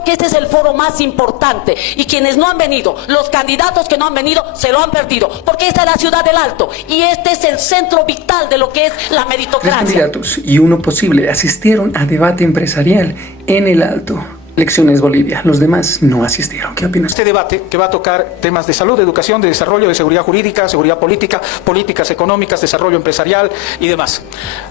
creo que este es el foro más importante y quienes no han venido, los candidatos que no han venido, se lo han perdido, porque esta es la ciudad del Alto y este es el centro vital de lo que es la meritocracia. 3 candidatos y uno posible asistieron a debate empresarial en el Alto. Elecciones Bolivia. Los demás no asistieron. ¿Qué opinas? Este debate que va a tocar temas de salud, de educación, de desarrollo, de seguridad jurídica, seguridad política, políticas económicas, desarrollo empresarial y demás.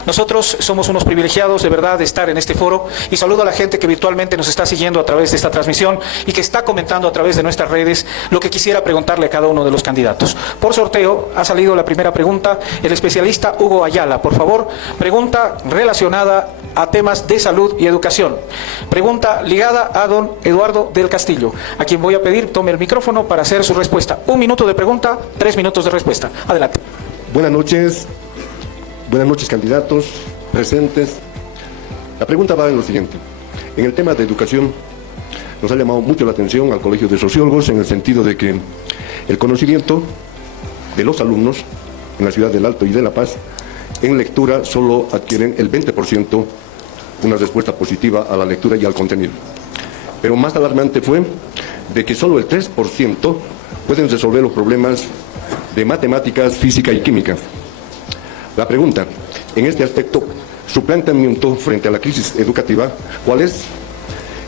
Nosotros somos unos privilegiados de verdad de estar en este foro y saludo a la gente que virtualmente nos está siguiendo a través de esta transmisión y que está comentando a través de nuestras redes lo que quisiera preguntarle a cada uno de los candidatos. Por sorteo ha salido la primera pregunta. El especialista Hugo Ayala, por favor, pregunta relacionada a temas de salud y educación. Pregunta ligada a don Eduardo del Castillo, a quien voy a pedir tome el micrófono para hacer su respuesta. 1 minuto de pregunta, 3 minutos de respuesta. Adelante. Buenas noches candidatos presentes. La pregunta va en lo siguiente. En el tema de educación nos ha llamado mucho la atención al Colegio de Sociólogos en el sentido de que el conocimiento de los alumnos en la ciudad del Alto y de La Paz en lectura solo adquieren el 20% una respuesta positiva a la lectura y al contenido. Pero más alarmante fue de que solo el 3% pueden resolver los problemas de matemáticas, física y química. La pregunta, en este aspecto, su planteamiento frente a la crisis educativa, ¿cuál es?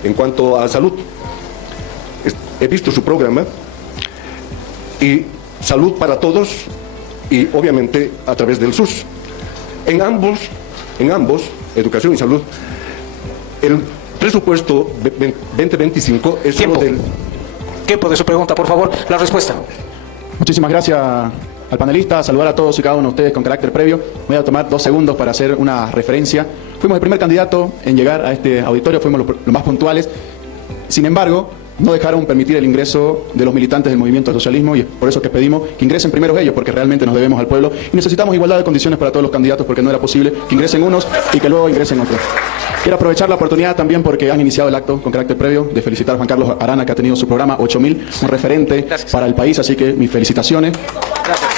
En cuanto a salud, he visto su programa y salud para todos y obviamente a través del SUS. En ambos, educación y salud, el presupuesto 2025 es solo del... Tiempo de su pregunta, por favor, la respuesta. Muchísimas gracias al panelista, saludar a todos y cada uno de ustedes con carácter previo. Voy a tomar 2 segundos para hacer una referencia. Fuimos el primer candidato en llegar a este auditorio, fuimos los más puntuales. Sin embargo, no dejaron permitir el ingreso de los militantes del movimiento del socialismo y es por eso que pedimos que ingresen primero ellos, porque realmente nos debemos al pueblo y necesitamos igualdad de condiciones para todos los candidatos, porque no era posible que ingresen unos y que luego ingresen otros. Quiero aprovechar la oportunidad también porque han iniciado el acto con carácter previo de felicitar a Juan Carlos Arana, que ha tenido su programa 8000, un referente para el país, así que mis felicitaciones. Gracias.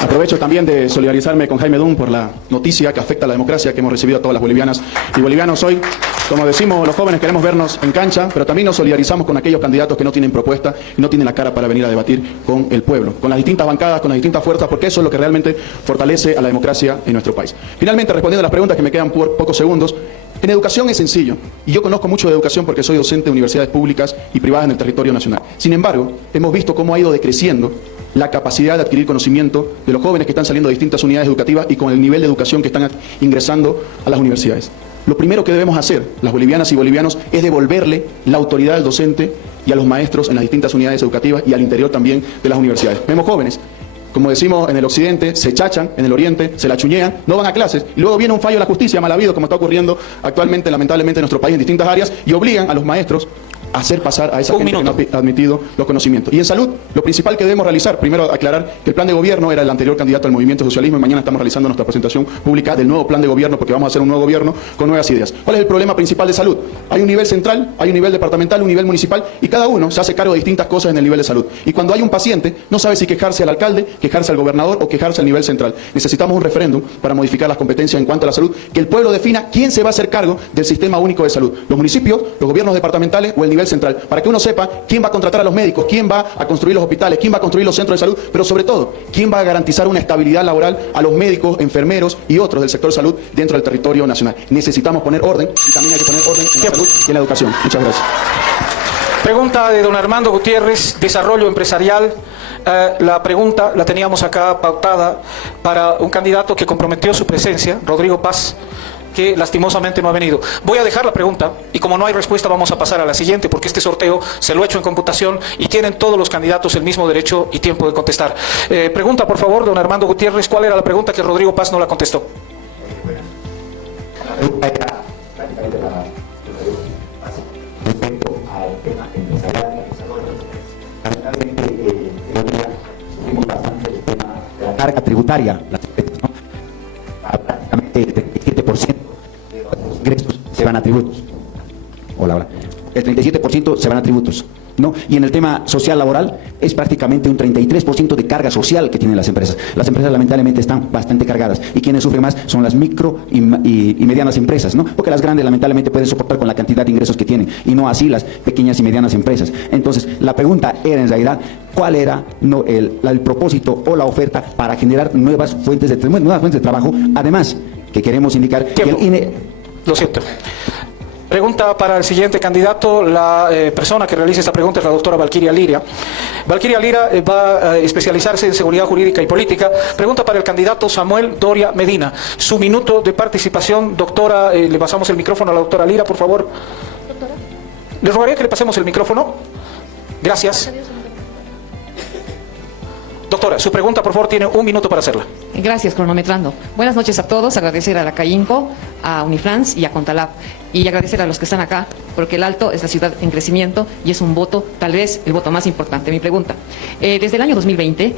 Aprovecho también de solidarizarme con Jaime Dum por la noticia que afecta a la democracia que hemos recibido a todas las bolivianas y bolivianos hoy. Como decimos los jóvenes, queremos vernos en cancha, pero también nos solidarizamos con aquellos candidatos que no tienen propuesta y no tienen la cara para venir a debatir con el pueblo, con las distintas bancadas, con las distintas fuerzas, porque eso es lo que realmente fortalece a la democracia en nuestro país. Finalmente, respondiendo a las preguntas que me quedan por pocos segundos, en educación es sencillo, y yo conozco mucho de educación porque soy docente de universidades públicas y privadas en el territorio nacional. Sin embargo, hemos visto cómo ha ido decreciendo la capacidad de adquirir conocimiento de los jóvenes que están saliendo de distintas unidades educativas y con el nivel de educación que están ingresando a las universidades. Lo primero que debemos hacer, las bolivianas y bolivianos, es devolverle la autoridad al docente y a los maestros en las distintas unidades educativas y al interior también de las universidades. Vemos jóvenes, como decimos en el occidente, se chachan, en el oriente se la chuñean, no van a clases y luego viene un fallo de la justicia mal habido, como está ocurriendo actualmente lamentablemente en nuestro país en distintas áreas, y obligan a los maestros a hacer pasar a esa gente que no ha admitido los conocimientos. Y en salud, lo principal que debemos realizar, primero aclarar que el plan de gobierno era el anterior candidato al movimiento socialismo y mañana estamos realizando nuestra presentación pública del nuevo plan de gobierno porque vamos a hacer un nuevo gobierno con nuevas ideas. ¿Cuál es el problema principal de salud? Hay un nivel central, hay un nivel departamental, un nivel municipal y cada uno se hace cargo de distintas cosas en el nivel de salud. Y cuando hay un paciente, no sabe si quejarse al alcalde, quejarse al gobernador o quejarse al nivel central. Necesitamos un referéndum para modificar las competencias en cuanto a la salud, que el pueblo defina quién se va a hacer cargo del sistema único de salud. Los municipios, los gobiernos departamentales o el nivel central, para que uno sepa quién va a contratar a los médicos, quién va a construir los hospitales, quién va a construir los centros de salud, pero sobre todo, quién va a garantizar una estabilidad laboral a los médicos, enfermeros y otros del sector salud dentro del territorio nacional. Necesitamos poner orden y también hay que poner orden en la salud y en la educación. Muchas gracias. Pregunta de don Armando Gutiérrez, desarrollo empresarial. La pregunta la teníamos acá pautada para un candidato que comprometió su presencia, Rodrigo Paz, que lastimosamente no ha venido. Voy a dejar la pregunta y como no hay respuesta vamos a pasar a la siguiente porque este sorteo se lo he hecho en computación y tienen todos los candidatos el mismo derecho y tiempo de contestar. Pregunta por favor, don Armando Gutiérrez, ¿cuál era la pregunta que Rodrigo Paz no la contestó? La pregunta era prácticamente respecto al tema empresarial y desarrollo. Lamentablemente, sufrimos bastante el tema de la carga tributaria, las empresas, ¿no? Prácticamente el 37% de los ingresos se van a tributos. Hola, hola. el 37% se van a tributos, ¿no? Y en el tema social laboral es prácticamente un 33% de carga social que tienen las empresas. Las empresas lamentablemente están bastante cargadas y quienes sufren más son las micro y medianas empresas, ¿no? Porque las grandes lamentablemente pueden soportar con la cantidad de ingresos que tienen y no así las pequeñas y medianas empresas. Entonces la pregunta era en realidad cuál era el propósito o la oferta para generar nuevas fuentes de trabajo, además que queremos indicar que el INE... Lo siento. Pregunta para el siguiente candidato. La persona que realiza esta pregunta es la doctora Valquiria Lira. Valquiria Lira va a especializarse en seguridad jurídica y política. Pregunta para el candidato Samuel Doria Medina. Su minuto de participación, doctora, le pasamos el micrófono a la doctora Lira, por favor. ¿Doctora? Le rogaría que le pasemos el micrófono. Gracias. Doctora, su pregunta, por favor, tiene 1 minuto para hacerla. Gracias, cronometrando. Buenas noches a todos, agradecer a la CAINCO, a Unifrance y a Contalab, y agradecer a los que están acá, porque el Alto es la ciudad en crecimiento y es un voto, tal vez el voto más importante. Mi pregunta, desde el año 2020,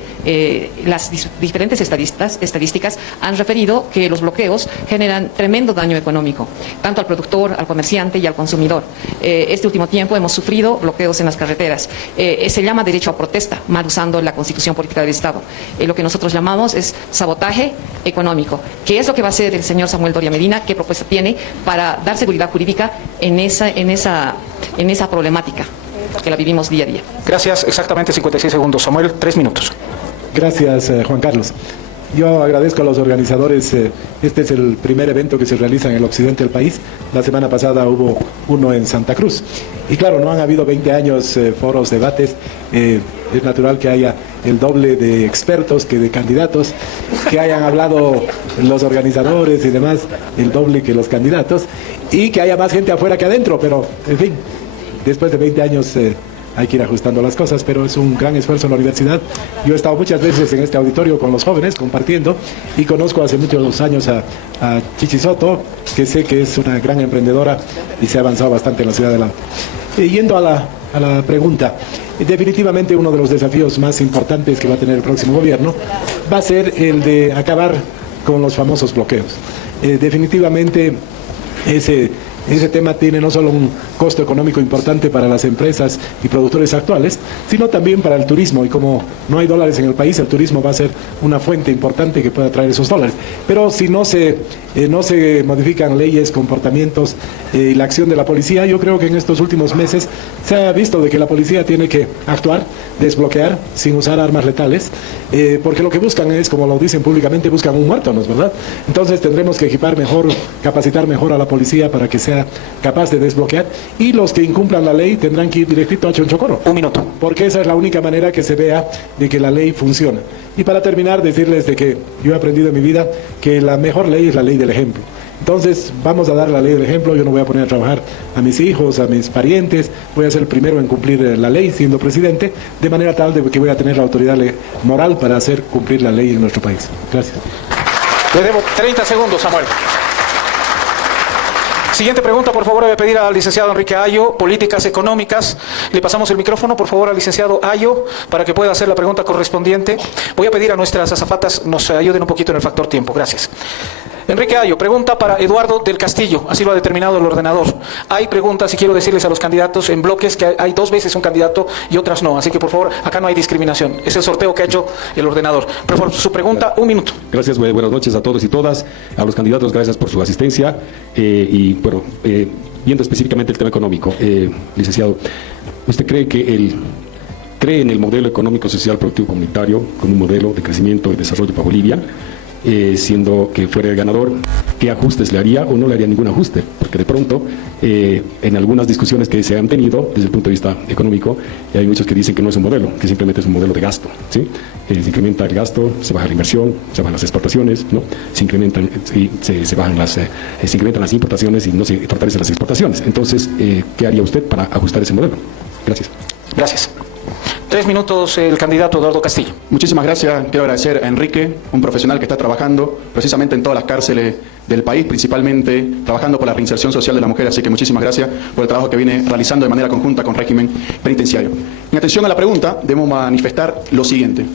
las diferentes estadísticas han referido que los bloqueos generan tremendo daño económico, tanto al productor, al comerciante y al consumidor. Este último tiempo hemos sufrido bloqueos en las carreteras. Se llama derecho a protesta, mal usando la Constitución Política del Estado. Lo que nosotros llamamos es sabotaje económico. ¿Qué es lo que va a hacer el señor Samuel Doria Medina? ¿Qué propuesta tiene para dar seguridad jurídica en esa problemática que la vivimos día a día? Gracias. Exactamente 56 segundos. Samuel, 3 minutos. Gracias, Juan Carlos. Yo agradezco a los organizadores. Este es el primer evento que se realiza en el occidente del país. La semana pasada hubo uno en Santa Cruz. Y claro, no han habido 20 años foros, debates. Es natural que haya el doble de expertos que de candidatos, que hayan hablado los organizadores y demás, el doble que los candidatos, y que haya más gente afuera que adentro. Pero, en fin, después de 20 años... hay que ir ajustando las cosas, pero es un gran esfuerzo en la universidad. Yo he estado muchas veces en este auditorio con los jóvenes, compartiendo, y conozco hace muchos años a Chichi Soto, que sé que es una gran emprendedora y se ha avanzado bastante en la ciudad de La... Yendo a la pregunta, definitivamente uno de los desafíos más importantes que va a tener el próximo gobierno va a ser el de acabar con los famosos bloqueos. Definitivamente ese tema tiene no solo un costo económico importante para las empresas y productores actuales, sino también para el turismo. Y como no hay dólares en el país, el turismo va a ser una fuente importante que pueda traer esos dólares. Pero si no se modifican leyes, comportamientos y la acción de la policía, yo creo que en estos últimos meses se ha visto de que la policía tiene que actuar, desbloquear, sin usar armas letales, porque lo que buscan es, como lo dicen públicamente, buscan un muerto, ¿no es verdad? Entonces tendremos que equipar mejor, capacitar mejor a la policía para que sea capaz de desbloquear, y los que incumplan la ley tendrán que ir directito a Chonchocoro. 1 minuto. Porque esa es la única manera que se vea de que la ley funciona. Y para terminar, decirles de que yo he aprendido en mi vida que la mejor ley es la ley del ejemplo. Entonces, vamos a dar la ley del ejemplo. Yo no voy a poner a trabajar a mis hijos, a mis parientes. Voy a ser el primero en cumplir la ley siendo presidente, de manera tal de que voy a tener la autoridad moral para hacer cumplir la ley en nuestro país. Gracias. Le debo 30 segundos, Samuel. Siguiente pregunta, por favor, voy a pedir al licenciado Enrique Ayo, Políticas Económicas. Le pasamos el micrófono, por favor, al licenciado Ayo, para que pueda hacer la pregunta correspondiente. Voy a pedir a nuestras azafatas nos ayuden un poquito en el factor tiempo. Gracias. Enrique Ayo, pregunta para Eduardo del Castillo, así lo ha determinado el ordenador. Hay preguntas y quiero decirles a los candidatos en bloques que hay 2 veces un candidato y otras no, así que por favor, acá no hay discriminación. Es el sorteo que ha hecho el ordenador. Por favor, su pregunta, 1 minuto. Gracias, buenas noches a todos y todas. A los candidatos, gracias por su asistencia. Viendo específicamente el tema económico, licenciado, ¿usted cree en el modelo económico, social, productivo, comunitario como un modelo de crecimiento y desarrollo para Bolivia? Siendo que fuera el ganador, ¿qué ajustes le haría o no le haría ningún ajuste? Porque de pronto, en algunas discusiones que se han tenido desde el punto de vista económico, hay muchos que dicen que no es un modelo, que simplemente es un modelo de gasto, ¿sí? Se incrementa el gasto, se baja la inversión, se bajan las exportaciones, ¿no? Se incrementan las importaciones y no se fortalecen las exportaciones. Entonces, ¿qué haría usted para ajustar ese modelo? Gracias. Gracias. 3 minutos, el candidato Eduardo Castillo. Muchísimas gracias. Quiero agradecer a Enrique, un profesional que está trabajando precisamente en todas las cárceles del país, principalmente trabajando por la reinserción social de la mujer. Así que muchísimas gracias por el trabajo que viene realizando de manera conjunta con régimen penitenciario. En atención a la pregunta, debemos manifestar lo siguiente.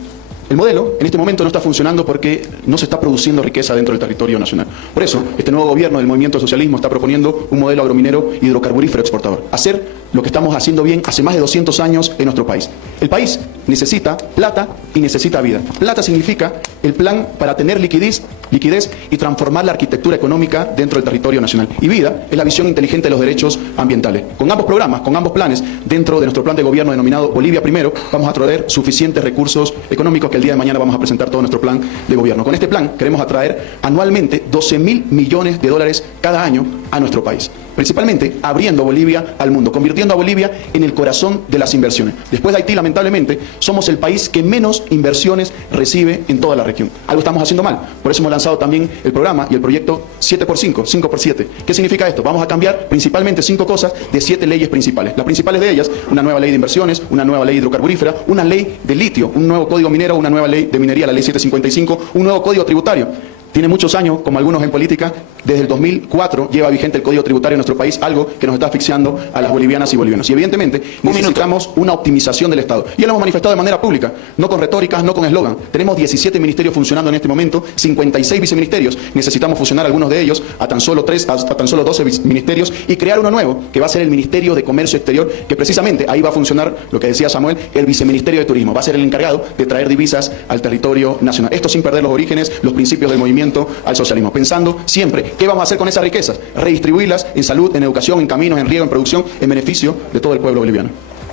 El modelo en este momento no está funcionando porque no se está produciendo riqueza dentro del territorio nacional. Por eso, este nuevo gobierno del movimiento socialismo está proponiendo un modelo agrominero hidrocarburífero exportador. Hacer lo que estamos haciendo bien hace más de 200 años en nuestro país. El país necesita plata y necesita vida. Plata significa el plan para tener liquidez y transformar la arquitectura económica dentro del territorio nacional. Y vida es la visión inteligente de los derechos ambientales. Con ambos programas, con ambos planes, dentro de nuestro plan de gobierno denominado Bolivia Primero, vamos a traer suficientes recursos económicos que el día de mañana vamos a presentar todo nuestro plan de gobierno. Con este plan queremos atraer anualmente 12.000 millones de dólares cada año a nuestro país. Principalmente abriendo Bolivia al mundo, convirtiendo a Bolivia en el corazón de las inversiones. Después de Haití, lamentablemente, somos el país que menos inversiones recibe en toda la región. Algo estamos haciendo mal. Por eso hemos lanzado también el programa y el proyecto 7x5, 5x7. ¿Qué significa esto? Vamos a cambiar principalmente 5 cosas de 7 leyes principales. Las principales de ellas, una nueva ley de inversiones, una nueva ley hidrocarburífera, una ley de litio, un nuevo código minero, una nueva ley de minería, la ley 755, un nuevo código tributario. Tiene muchos años, como algunos en política, desde el 2004 lleva vigente el Código Tributario en nuestro país, algo que nos está asfixiando a las bolivianas y bolivianos. Y evidentemente necesitamos una optimización del Estado. Y lo hemos manifestado de manera pública, no con retóricas, no con eslogan. Tenemos 17 ministerios funcionando en este momento, 56 viceministerios. Necesitamos fusionar algunos de ellos a tan solo 12 ministerios y crear uno nuevo, que va a ser el Ministerio de Comercio Exterior, que precisamente ahí va a funcionar, lo que decía Samuel, el Viceministerio de Turismo. Va a ser el encargado de traer divisas al territorio nacional. Esto sin perder los orígenes, los principios del movimiento al socialismo, pensando siempre qué vamos a hacer con esas riquezas, redistribuirlas en salud, en educación, en caminos, en riego, en producción, en beneficio de todo el pueblo boliviano.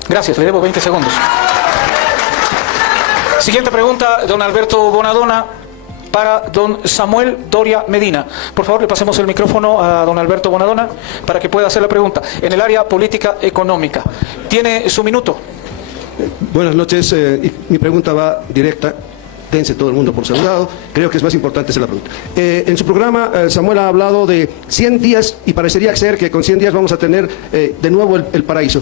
Gracias, le debo 20 segundos. Siguiente pregunta, don Alberto Bonadona, para don Samuel Doria Medina. Por favor, le pasemos el micrófono a don Alberto Bonadona para que pueda hacer la pregunta. En el área política económica. Tiene su minuto. Buenas noches, mi pregunta va directa. Dense todo el mundo por saludado. Creo que es más importante hacer la pregunta. En su programa, Samuel ha hablado de 100 días y parecería ser que con 100 días vamos a tener de nuevo el paraíso.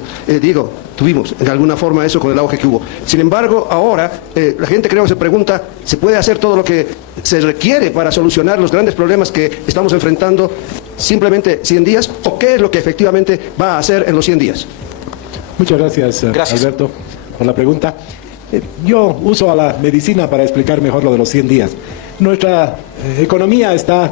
Tuvimos de alguna forma eso con el auge que hubo. Sin embargo, ahora la gente creo que se pregunta, ¿se puede hacer todo lo que se requiere para solucionar los grandes problemas que estamos enfrentando simplemente 100 días? ¿O qué es lo que efectivamente va a hacer en los 100 días? Muchas gracias, Alberto, por la pregunta. Yo uso a la medicina para explicar mejor lo de los 100 días. Nuestra economía está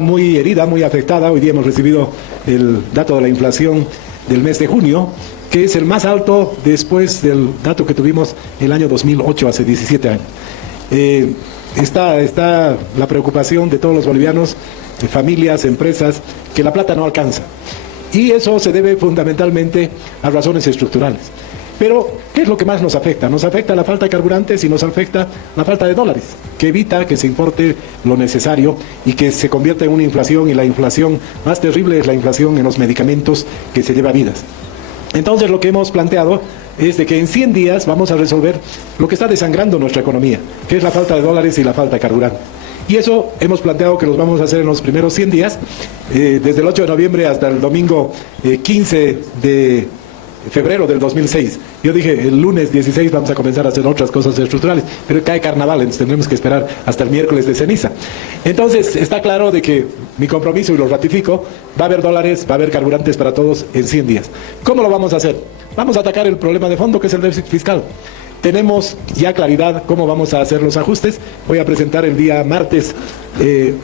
muy herida, muy afectada. Hoy día hemos recibido el dato de la inflación del mes de junio, que es el más alto después del dato que tuvimos el año 2008, hace 17 años. Está la preocupación de todos los bolivianos, de familias, empresas, que la plata no alcanza. Y eso se debe fundamentalmente a razones estructurales. Pero, ¿qué es lo que más nos afecta? Nos afecta la falta de carburantes y nos afecta la falta de dólares, que evita que se importe lo necesario y que se convierta en una inflación, y la inflación más terrible es la inflación en los medicamentos, que se lleva vidas. Entonces, lo que hemos planteado es de que en 100 días vamos a resolver lo que está desangrando nuestra economía, que es la falta de dólares y la falta de carburante. Y eso hemos planteado que los vamos a hacer en los primeros 100 días, desde el 8 de noviembre hasta el domingo 15 de febrero del 2006. Yo dije, el lunes 16 vamos a comenzar a hacer otras cosas estructurales, pero cae carnaval, entonces tendremos que esperar hasta el miércoles de ceniza. Entonces, está claro de que mi compromiso, y lo ratifico, va a haber dólares, va a haber carburantes para todos en 100 días. ¿Cómo lo vamos a hacer? Vamos a atacar el problema de fondo, que es el déficit fiscal. Tenemos ya claridad cómo vamos a hacer los ajustes. Voy a presentar el día martes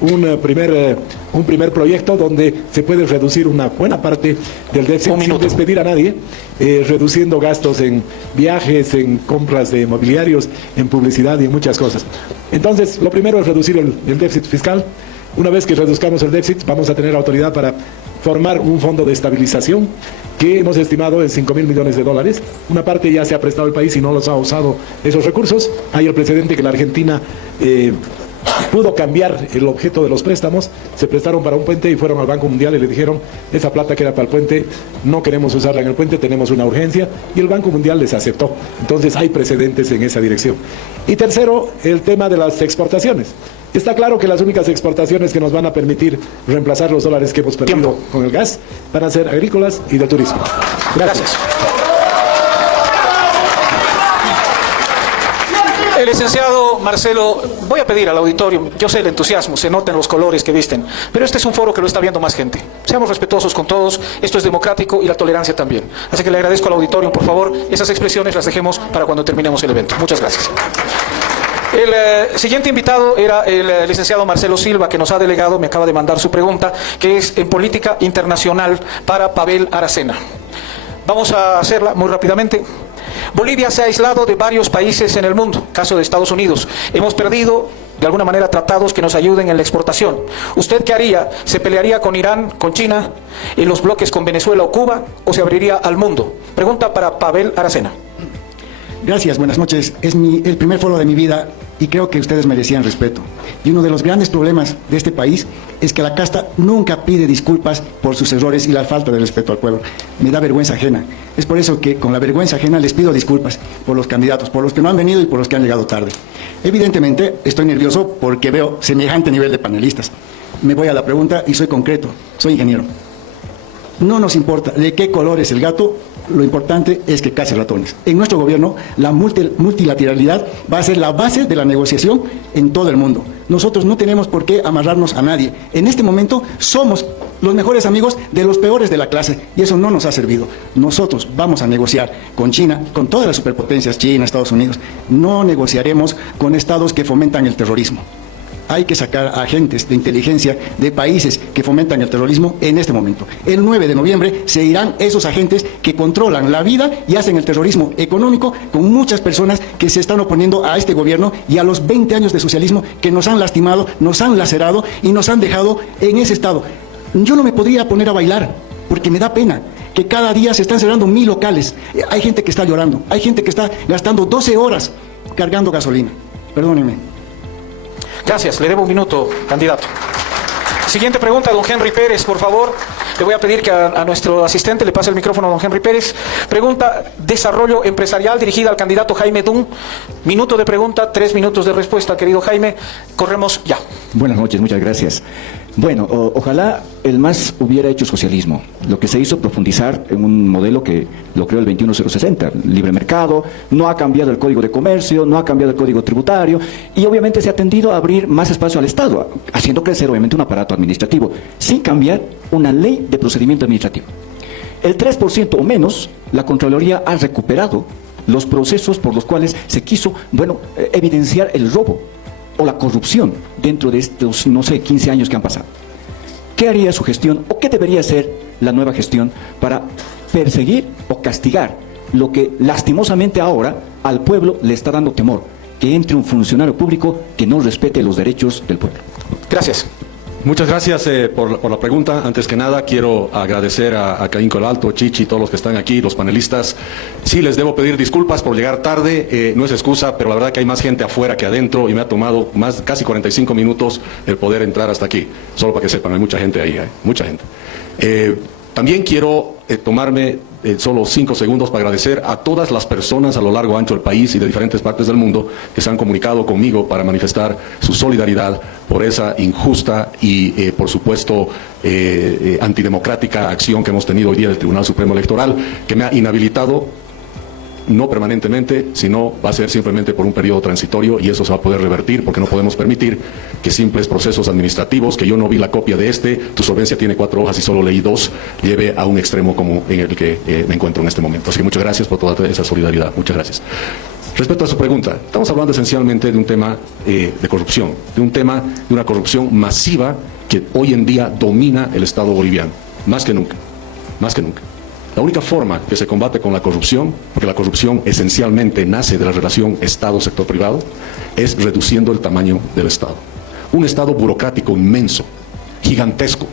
un primer proyecto donde se puede reducir una buena parte del déficit sin despedir a nadie, reduciendo gastos en viajes, en compras de mobiliarios, en publicidad y en muchas cosas. Entonces, lo primero es reducir el déficit fiscal. Una vez que reduzcamos el déficit, vamos a tener autoridad para formar un fondo de estabilización que hemos estimado en 5.000 millones de dólares. Una parte ya se ha prestado el país y no los ha usado esos recursos. Hay el precedente que la Argentina pudo cambiar el objeto de los préstamos. Se prestaron para un puente y fueron al Banco Mundial y le dijeron, esa plata que era para el puente, no queremos usarla en el puente, tenemos una urgencia, y el Banco Mundial les aceptó. Entonces hay precedentes en esa dirección. Y tercero, el tema de las exportaciones. Está claro que las únicas exportaciones que nos van a permitir reemplazar los dólares que hemos perdido con el gas van a ser agrícolas y de turismo. Gracias. El licenciado Marcelo, voy a pedir al auditorio, yo sé el entusiasmo, se notan los colores que visten, pero este es un foro que lo está viendo más gente. Seamos respetuosos con todos, esto es democrático y la tolerancia también. Así que le agradezco al auditorio, por favor, esas expresiones las dejemos para cuando terminemos el evento. Muchas gracias. El siguiente invitado era el licenciado Marcelo Silva, que nos ha delegado, me acaba de mandar su pregunta, que es en política internacional para Pavel Aracena. Vamos a hacerla muy rápidamente. Bolivia se ha aislado de varios países en el mundo, caso de Estados Unidos. Hemos perdido, de alguna manera, tratados que nos ayuden en la exportación. ¿Usted qué haría? ¿Se pelearía con Irán, con China, en los bloques con Venezuela o Cuba, o se abriría al mundo? Pregunta para Pavel Aracena. Gracias, buenas noches. Es el primer foro de mi vida y creo que ustedes merecían respeto. Y uno de los grandes problemas de este país es que la casta nunca pide disculpas por sus errores y la falta de respeto al pueblo. Me da vergüenza ajena. Es por eso que con la vergüenza ajena les pido disculpas por los candidatos, por los que no han venido y por los que han llegado tarde. Evidentemente estoy nervioso porque veo semejante nivel de panelistas. Me voy a la pregunta y soy concreto, soy ingeniero. No nos importa de qué color es el gato, lo importante es que cace ratones. En nuestro gobierno, la multilateralidad va a ser la base de la negociación en todo el mundo. Nosotros no tenemos por qué amarrarnos a nadie. En este momento somos los mejores amigos de los peores de la clase y eso no nos ha servido. Nosotros vamos a negociar con China, con todas las superpotencias, China, Estados Unidos. No negociaremos con estados que fomentan el terrorismo. Hay que sacar a agentes de inteligencia de países que fomentan el terrorismo en este momento. El 9 de noviembre se irán esos agentes que controlan la vida y hacen el terrorismo económico con muchas personas que se están oponiendo a este gobierno y a los 20 años de socialismo que nos han lastimado, nos han lacerado y nos han dejado en ese estado. Yo no me podría poner a bailar porque me da pena que cada día se están cerrando 1000 locales. Hay gente que está llorando, hay gente que está gastando 12 horas cargando gasolina. Perdónenme. Gracias, le debo un minuto, candidato. Siguiente pregunta, don Henry Pérez, por favor. Le voy a pedir que a nuestro asistente le pase el micrófono a don Henry Pérez. Pregunta, desarrollo empresarial, dirigida al candidato Jaime Dun. Minuto de pregunta, 3 minutos de respuesta, querido Jaime. Corremos ya. Buenas noches, muchas gracias. Bueno, ojalá el MAS hubiera hecho socialismo. Lo que se hizo profundizar en un modelo que lo creó el 21060, libre mercado, no ha cambiado el código de comercio, no ha cambiado el código tributario y obviamente se ha tendido a abrir más espacio al Estado, haciendo crecer obviamente un aparato administrativo, sin cambiar una ley de procedimiento administrativo. El 3% o menos, la Contraloría ha recuperado los procesos por los cuales se quiso, evidenciar el robo o la corrupción dentro de estos, 15 años que han pasado. ¿Qué haría su gestión o qué debería hacer la nueva gestión para perseguir o castigar lo que lastimosamente ahora al pueblo le está dando temor? Que entre un funcionario público que no respete los derechos del pueblo. Gracias. Muchas gracias por la pregunta. Antes que nada, quiero agradecer a Caín Colalto, Chichi, todos los que están aquí, los panelistas. Sí, les debo pedir disculpas por llegar tarde, no es excusa, pero la verdad que hay más gente afuera que adentro y me ha tomado casi 45 minutos el poder entrar hasta aquí. Solo para que sepan, hay mucha gente ahí, mucha gente. También quiero tomarme solo 5 segundos para agradecer a todas las personas a lo largo ancho del país y de diferentes partes del mundo que se han comunicado conmigo para manifestar su solidaridad por esa injusta y, por supuesto, antidemocrática acción que hemos tenido hoy día del Tribunal Supremo Electoral, que me ha inhabilitado no permanentemente, sino va a ser simplemente por un periodo transitorio y eso se va a poder revertir porque no podemos permitir que simples procesos administrativos, que yo no vi la copia de tu solvencia tiene 4 hojas y solo leí 2, lleve a un extremo como en el que me encuentro en este momento. Así que muchas gracias por toda esa solidaridad. Muchas gracias. Respecto a su pregunta, estamos hablando esencialmente de un tema de corrupción, de un tema de una corrupción masiva que hoy en día domina el Estado boliviano, más que nunca, más que nunca. La única forma que se combate con la corrupción, porque la corrupción esencialmente nace de la relación Estado-sector privado, es reduciendo el tamaño del Estado. Un Estado burocrático inmenso, gigantesco,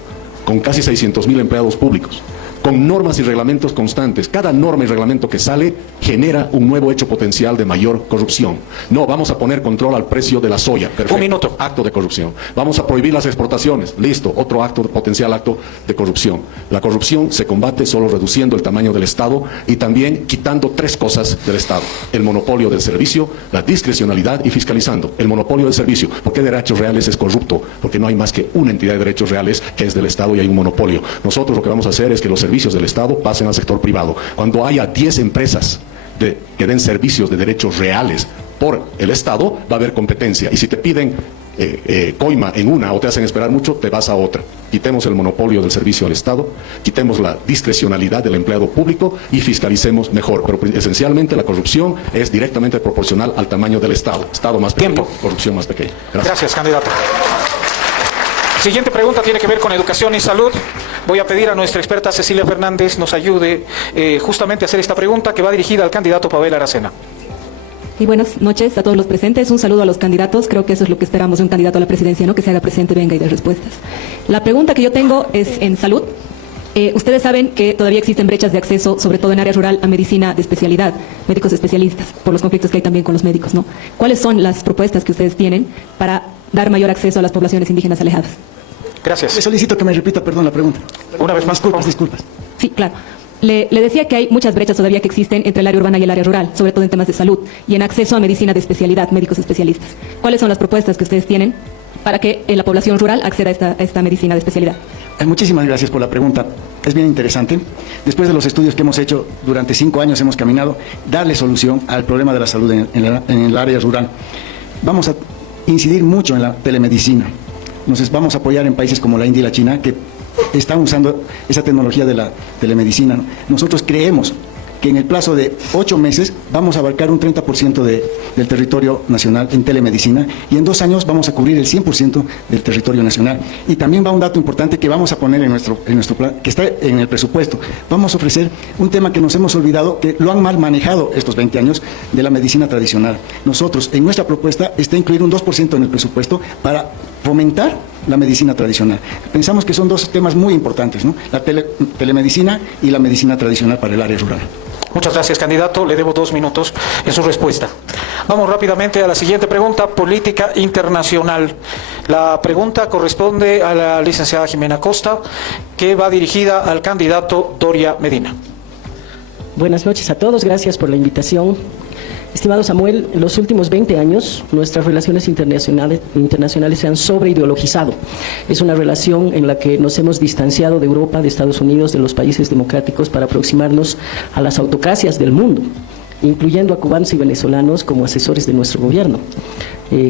con casi 600.000 empleados públicos, con normas y reglamentos constantes. Cada norma y reglamento que sale genera un nuevo hecho potencial de mayor corrupción. No, vamos a poner control al precio de la soya. Perfecto. Un minuto. Acto de corrupción. Vamos a prohibir las exportaciones. Listo. Otro potencial acto de corrupción. La corrupción se combate solo reduciendo el tamaño del Estado y también quitando 3 cosas del Estado. El monopolio del servicio, la discrecionalidad y fiscalizando. El monopolio del servicio. ¿Por qué derechos reales es corrupto? Porque no hay más que una entidad de derechos reales que es del Estado y hay un monopolio. Nosotros lo que vamos a hacer es que los servicios del Estado pasen al sector privado. Cuando haya 10 empresas que den servicios de derechos reales por el Estado, va a haber competencia. Y si te piden coima en una o te hacen esperar mucho, te vas a otra. Quitemos el monopolio del servicio al Estado, quitemos la discrecionalidad del empleado público y fiscalicemos mejor. Pero esencialmente la corrupción es directamente proporcional al tamaño del Estado. Estado más pequeño, corrupción más pequeña. Gracias. Gracias, candidato. Siguiente pregunta tiene que ver con educación y salud. Voy a pedir a nuestra experta Cecilia Fernández nos ayude justamente a hacer esta pregunta que va dirigida al candidato Pavel Aracena. Y buenas noches a todos los presentes. Un saludo a los candidatos. Creo que eso es lo que esperamos de un candidato a la presidencia, ¿no? Que se haga presente, venga y dé respuestas. La pregunta que yo tengo es en salud. Ustedes saben que todavía existen brechas de acceso, sobre todo en área rural, a medicina de especialidad, médicos especialistas, por los conflictos que hay también con los médicos, ¿no? ¿Cuáles son las propuestas que ustedes tienen para dar mayor acceso a las poblaciones indígenas alejadas? Gracias. Le solicito que me repita, perdón, la pregunta. Una vez más, Disculpas. Sí, claro. Le decía que hay muchas brechas todavía que existen entre el área urbana y el área rural, sobre todo en temas de salud y en acceso a medicina de especialidad, médicos especialistas. ¿Cuáles son las propuestas que ustedes tienen para que la población rural acceda a esta medicina de especialidad? Muchísimas gracias por la pregunta. Es bien interesante. Después de los estudios que hemos hecho durante 5 años, hemos caminado darle solución al problema de la salud en el área rural. Vamos a incidir mucho en la telemedicina. Nos vamos a apoyar en países como la India y la China, que están usando esa tecnología de la telemedicina. Nosotros creemos que en el plazo de 8 meses vamos a abarcar un 30% del territorio nacional en telemedicina y en 2 años vamos a cubrir el 100% del territorio nacional. Y también va un dato importante que vamos a poner en nuestro plan, que está en el presupuesto. Vamos a ofrecer un tema que nos hemos olvidado, que lo han mal manejado estos 20 años, de la medicina tradicional. Nosotros, en nuestra propuesta, está incluir un 2% en el presupuesto para fomentar la medicina tradicional. Pensamos que son 2 temas muy importantes, ¿no? La telemedicina y la medicina tradicional para el área rural. Muchas gracias, candidato. Le debo 2 minutos en su respuesta. Vamos rápidamente a la siguiente pregunta, política internacional. La pregunta corresponde a la licenciada Jimena Costa, que va dirigida al candidato Doria Medina. Buenas noches a todos, gracias por la invitación. Estimado Samuel, en los últimos 20 años nuestras relaciones internacionales se han sobreideologizado. Es una relación en la que nos hemos distanciado de Europa, de Estados Unidos, de los países democráticos para aproximarnos a las autocracias del mundo, incluyendo a cubanos y venezolanos como asesores de nuestro gobierno.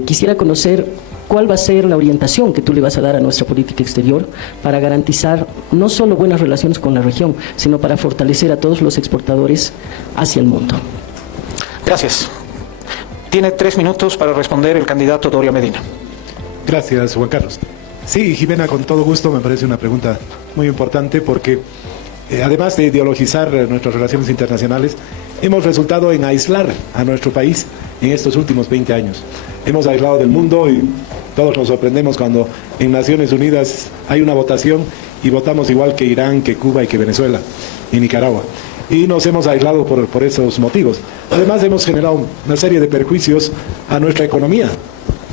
Quisiera conocer cuál va a ser la orientación que tú le vas a dar a nuestra política exterior para garantizar no solo buenas relaciones con la región, sino para fortalecer a todos los exportadores hacia el mundo. Gracias. Tiene 3 minutos para responder el candidato Doria Medina. Gracias, Juan Carlos. Sí, Jimena, con todo gusto, me parece una pregunta muy importante porque además de ideologizar nuestras relaciones internacionales, hemos resultado en aislar a nuestro país en estos últimos 20 años. Hemos aislado del mundo y todos nos sorprendemos cuando en Naciones Unidas hay una votación y votamos igual que Irán, que Cuba y que Venezuela y Nicaragua. Y nos hemos aislado por esos motivos. Además hemos generado una serie de perjuicios a nuestra economía.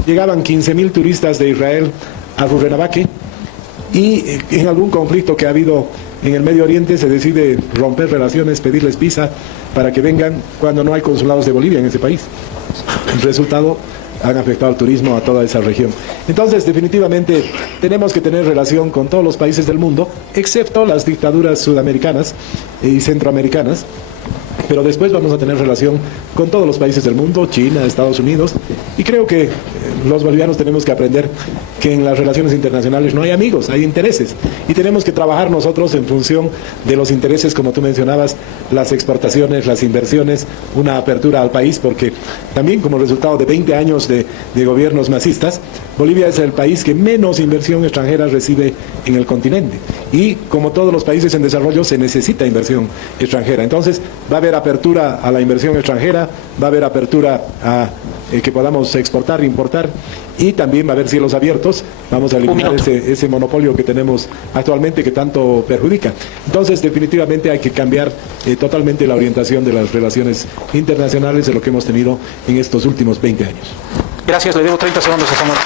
Llegaban 15.000 turistas de Israel a Rurrenabaque y en algún conflicto que ha habido en el Medio Oriente se decide romper relaciones, pedirles visa para que vengan cuando no hay consulados de Bolivia en ese país. El resultado, han afectado al turismo a toda esa región. Entonces, definitivamente, tenemos que tener relación con todos los países del mundo, excepto las dictaduras sudamericanas y centroamericanas, pero después vamos a tener relación con todos los países del mundo, China, Estados Unidos, y creo que los bolivianos tenemos que aprender que en las relaciones internacionales no hay amigos, hay intereses, y tenemos que trabajar nosotros en función de los intereses, como tú mencionabas, las exportaciones, las inversiones, una apertura al país, porque también como resultado de 20 años de gobiernos masistas, Bolivia es el país que menos inversión extranjera recibe en el continente, y como todos los países en desarrollo se necesita inversión extranjera. Entonces va a haber apertura a la inversión extranjera, va a haber apertura a que podamos exportar, importar, y también va a haber cielos abiertos. Vamos a eliminar ese monopolio que tenemos actualmente que tanto perjudica. Entonces definitivamente hay que cambiar totalmente la orientación de las relaciones internacionales de lo que hemos tenido en estos últimos 20 años. Gracias, le debo 30 segundos a Samuel.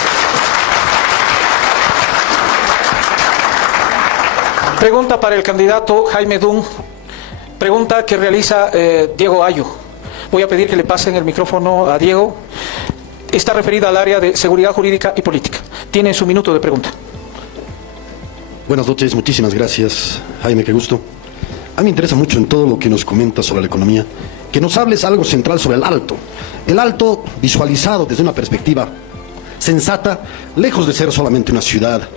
Pregunta para el candidato Jaime Dun. Pregunta que realiza Diego Ayo. Voy a pedir que le pasen el micrófono a Diego. Está referida al área de seguridad jurídica y política. Tiene su minuto de pregunta. Buenas noches, muchísimas gracias, Jaime, qué gusto. A mí me interesa mucho en todo lo que nos comentas sobre la economía, que nos hables algo central sobre el Alto. El Alto, visualizado desde una perspectiva sensata, lejos de ser solamente una ciudad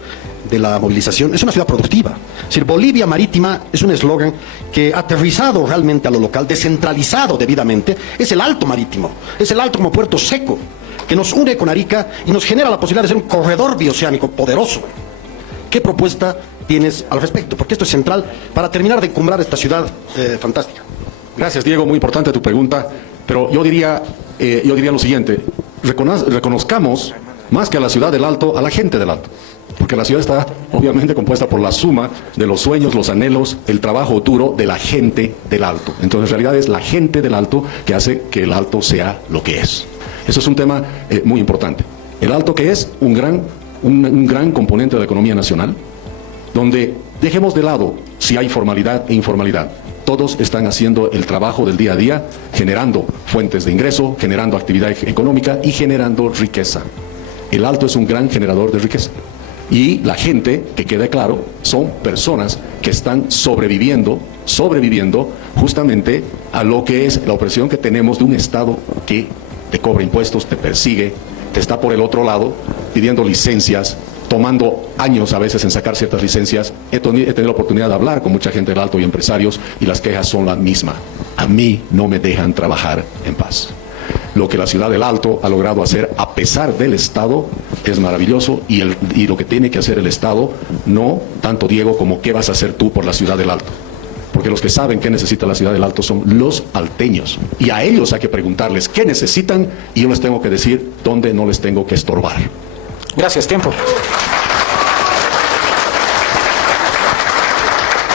de la movilización, es una ciudad productiva. Es decir, Bolivia Marítima es un eslogan que, aterrizado realmente a lo local, descentralizado debidamente, es el Alto Marítimo, es el Alto como puerto seco, que nos une con Arica y nos genera la posibilidad de ser un corredor bioceánico poderoso. ¿Qué propuesta tienes al respecto, porque esto es central para terminar de encumbrar esta ciudad fantástica. Gracias, Diego, muy importante tu pregunta, pero yo diría lo siguiente: reconozcamos más que a la ciudad del Alto, a la gente del Alto, porque la ciudad está obviamente compuesta por la suma de los sueños, los anhelos, el trabajo duro de la gente del Alto. Entonces, en realidad es la gente del Alto que hace que el Alto sea lo que es. Eso es un tema muy importante. El Alto, que es un gran componente de la economía nacional, donde dejemos de lado si hay formalidad e informalidad. Todos están haciendo el trabajo del día a día, generando fuentes de ingreso, generando actividad económica y generando riqueza. El Alto es un gran generador de riqueza. Y la gente, que quede claro, son personas que están sobreviviendo justamente a lo que es la opresión que tenemos de un Estado que te cobra impuestos, te persigue, te está por el otro lado pidiendo licencias, tomando años a veces en sacar ciertas licencias. He tenido la oportunidad de hablar con mucha gente del Alto y empresarios, y las quejas son las mismas. A mí no me dejan trabajar en paz. Lo que la ciudad del Alto ha logrado hacer a pesar del Estado es maravilloso, y lo que tiene que hacer el Estado, no tanto Diego como qué vas a hacer tú por la ciudad del Alto. Porque los que saben qué necesita la ciudad del Alto son los alteños, y a ellos hay que preguntarles qué necesitan, y yo les tengo que decir dónde no les tengo que estorbar. Gracias, tiempo.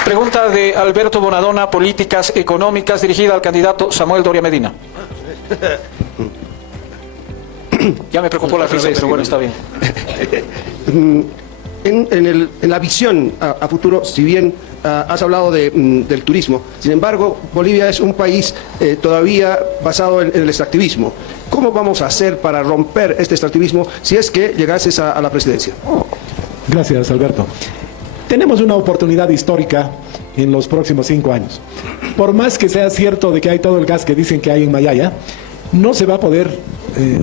Pregunta de Alberto Bonadona, Políticas Económicas, dirigida al candidato Samuel Doria Medina. Ya me preocupó la risa, pero bueno, está bien. En la visión a futuro, si bien has hablado del turismo, sin embargo, Bolivia es un país todavía basado en el extractivismo. ¿Cómo vamos a hacer para romper este extractivismo si es que llegases a la presidencia? Gracias, Alberto. Tenemos una oportunidad histórica en los próximos 5 años. Por más que sea cierto de que hay todo el gas que dicen que hay en Mayaya, no se va a poder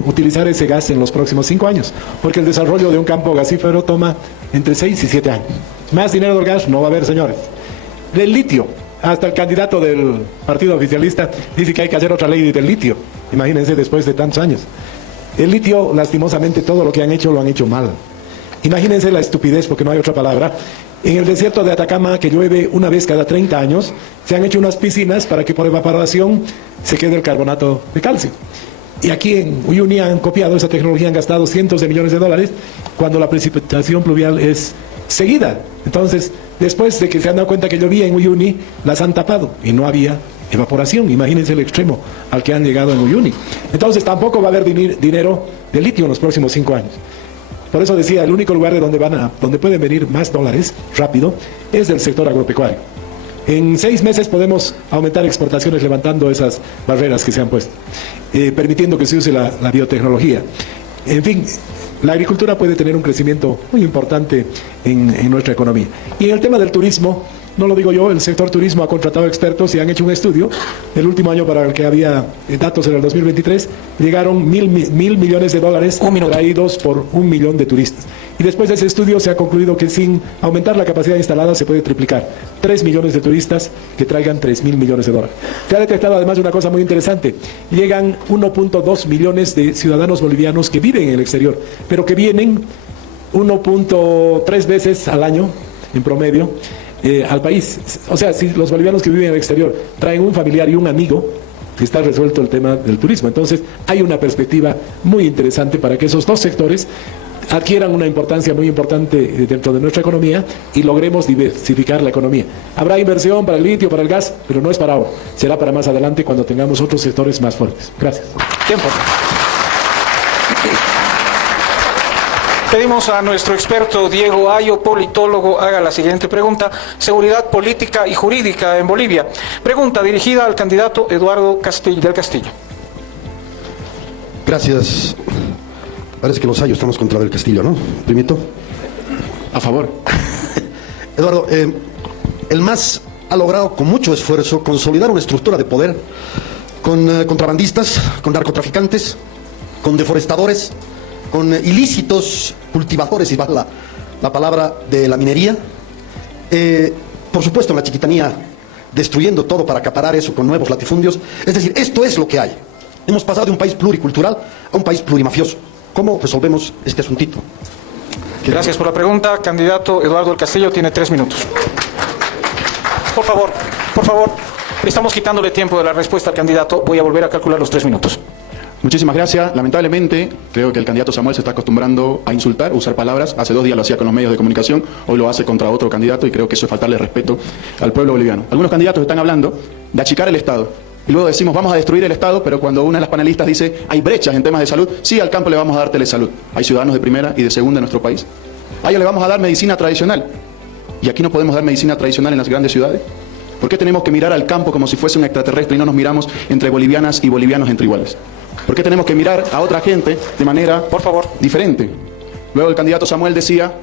utilizar ese gas en los próximos 5 años, porque el desarrollo de un campo gasífero toma entre 6 y 7 años. Más dinero del gas no va a haber, señores. Del litio, hasta el candidato del partido oficialista dice que hay que hacer otra ley del litio. Imagínense después de tantos años. El litio, lastimosamente, todo lo que han hecho lo han hecho mal. Imagínense la estupidez, porque no hay otra palabra. En el desierto de Atacama, que llueve una vez cada 30 años, se han hecho unas piscinas para que por evaporación se quede el carbonato de calcio. Y aquí en Uyuni han copiado esa tecnología, han gastado cientos de millones de dólares cuando la precipitación pluvial es seguida. Entonces, después de que se han dado cuenta que llovía en Uyuni, las han tapado y no había evaporación. Imagínense el extremo al que han llegado en Uyuni. Entonces, tampoco va a haber dinero de litio en los próximos 5 años. Por eso decía, el único lugar de donde pueden venir más dólares rápido es del sector agropecuario. En 6 meses podemos aumentar exportaciones levantando esas barreras que se han puesto, permitiendo que se use la biotecnología. En fin, la agricultura puede tener un crecimiento muy importante en nuestra economía. Y en el tema del turismo, no lo digo yo, el sector turismo ha contratado expertos y han hecho un estudio. El último año para el que había datos era el 2023, llegaron mil millones de dólares traídos por 1 millón de turistas. Y después de ese estudio se ha concluido que sin aumentar la capacidad instalada se puede triplicar. 3 millones de turistas que traigan 3.000 millones de dólares. Se ha detectado además una cosa muy interesante. Llegan 1.2 millones de ciudadanos bolivianos que viven en el exterior, pero que vienen 1.3 veces al año en promedio al país. O sea, si los bolivianos que viven en el exterior traen un familiar y un amigo, está resuelto el tema del turismo. Entonces, hay una perspectiva muy interesante para que esos dos sectores adquieran una importancia muy importante dentro de nuestra economía y logremos diversificar la economía. Habrá inversión para el litio, para el gas, pero no es para ahora. Será para más adelante cuando tengamos otros sectores más fuertes. Gracias. Tiempo. Pedimos a nuestro experto Diego Ayo, politólogo, haga la siguiente pregunta. Seguridad política y jurídica en Bolivia. Pregunta dirigida al candidato Eduardo del Castillo. Gracias. Parece que los Ayos estamos contra del Castillo, ¿no? Primito. A favor. Eduardo, el MAS ha logrado con mucho esfuerzo consolidar una estructura de poder con contrabandistas, con narcotraficantes, con deforestadores, con ilícitos cultivadores, y va la palabra de la minería, por supuesto en la chiquitanía, destruyendo todo para acaparar eso con nuevos latifundios. Es decir, esto es lo que hay. Hemos pasado de un país pluricultural a un país plurimafioso. ¿Cómo resolvemos este asuntito? Gracias por la pregunta. Candidato Eduardo del Castillo tiene 3 minutos. Por favor, estamos quitándole tiempo de la respuesta al candidato. Voy a volver a calcular los 3 minutos. Muchísimas gracias. Lamentablemente, creo que el candidato Samuel se está acostumbrando a insultar, a usar palabras. Hace 2 días lo hacía con los medios de comunicación, hoy lo hace contra otro candidato y creo que eso es faltarle respeto al pueblo boliviano. Algunos candidatos están hablando de achicar el Estado. Y luego decimos, vamos a destruir el Estado, pero cuando una de las panelistas dice, hay brechas en temas de salud, sí, al campo le vamos a dar telesalud. Hay ciudadanos de primera y de segunda en nuestro país. A ellos le vamos a dar medicina tradicional. ¿Y aquí no podemos dar medicina tradicional en las grandes ciudades? ¿Por qué tenemos que mirar al campo como si fuese un extraterrestre y no nos miramos entre bolivianas y bolivianos entre iguales? ¿Por qué tenemos que mirar a otra gente de manera, por favor, diferente? Luego el candidato Samuel decía